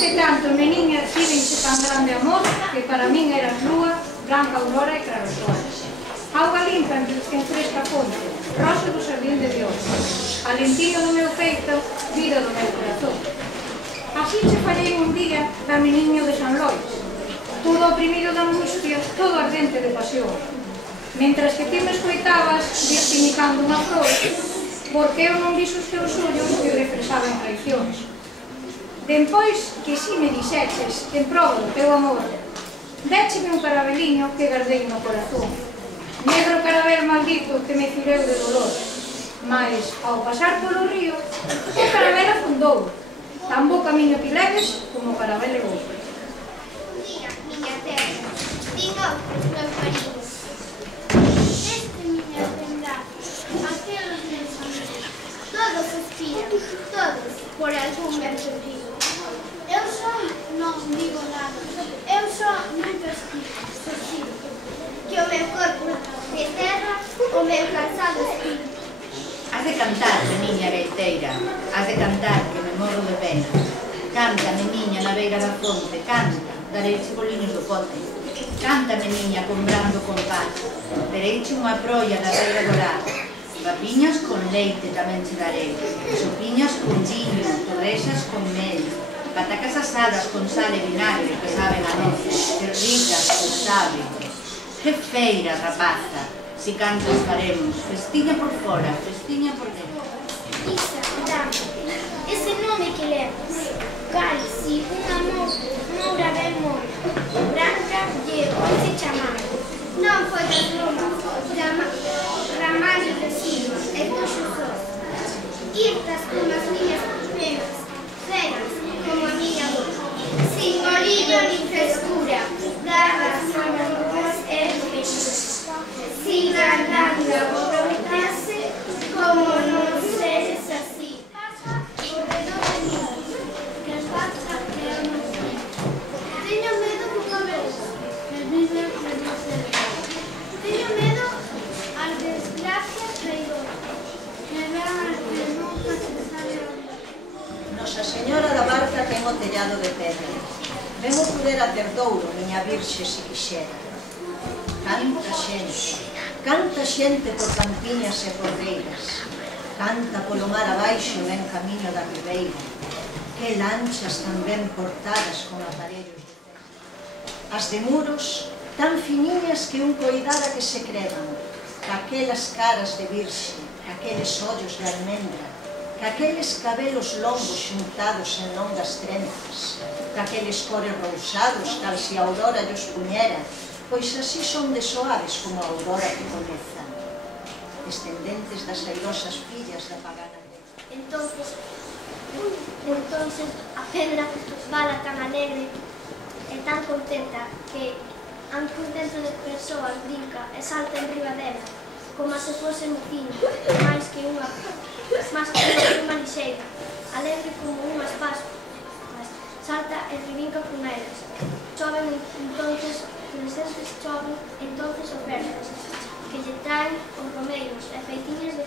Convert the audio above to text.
de canto meniña tívense tan grande amor que para min eras lúa, branca aurora e clarosol. Auga limpa en fresca fonte, rosa do xardín de Dios, alentiño do meu peito, vida do meu corazón. Así che fallei un día, caminiño de San Lois, todo oprimido da angustia, todo ardente de pasión. Mentras que ti me escoitabas, destinicando unha flor, porque eu non viso os teus ollos que refresaban traicións. Dempois que si me dixeches, en proba do teu amor, décheme un carabeliño que gardei no corazón. Negro carabel maldito que me cireu de dolor. Mas, ao pasar polo río, o carabel afundou. Tan bo camiño que leves como o carabel levou. Diga, miña terra, diga os meus maridos. Este miña temblados, aqueles meus amigos, todos suspiran, todos, por algún ben perdido. Eu só non digo nada, eu só nunca suspiro, que o meu corpo de terra, o meu cansado espírito. Has de cantar, meniña gaiteira, has de cantar, que me morro de pena. Canta, meniña, na beira da fonte, canta, dareiche boliños do pote. Canta, meniña, con brando compás, dareiche unha prolla da beira do lar. Papiñas con leite tamén che darei, sopiñas con viño, torrexas con mel, patacas asadas con sal e vinagre que saben a noce, que ricas, que saben. Que feira, rapaza, si cantos faremos, festiña por fora, festiña por dentro. Isa, dame, ese nome que levas, cal si unha moura ben mora, branca lle once chamar. Non foi das lomas, ramallo de cima, e coxo sós, irtas como as miñas penas, cegas como a miña voz, sin morillo nin frescura, garras manuas e penas, sin garganta brontase, como non seres así. Corredor de mí, que pasa que eu non sei. Teño medo do cabelo, que vive de nocer. Teño medo ás desgracias traidoras, que vean as que nunca se sabe onde. Nosa Señora da Barca ten o tellado de pedra. Ben o pudera ter douro, miña virxe, se quixera. Canta xente por campiñas e por reiras. Canta polo mar abaixo, ben camiño da ribeira. Que lanchas tan ben portadas con aparellos de ferro. As de muros, tan finiñas que un coidara que se creban. Caquelas caras de virxe, caqueles ollos de almendra, caqueles cabelos longos xuntados en longas trenzas, caqueles cores rousados, cal si a aurora llos puñera, pois así son de soaves como a aurora que comeza, descendentes das airosas fillas da pagana Grecia. Entonces a pedra bala tan alegre e tan contenta que ante un centro de persoas brinca e salta en riba dela, como se fose mociño, máis que unha pluma lixeira, alegre como unhas pascuas, salta e rebinca con elas. Choven entonces, crescentes choven entonces ofertas, que lle traen os romeiros e feitiñas de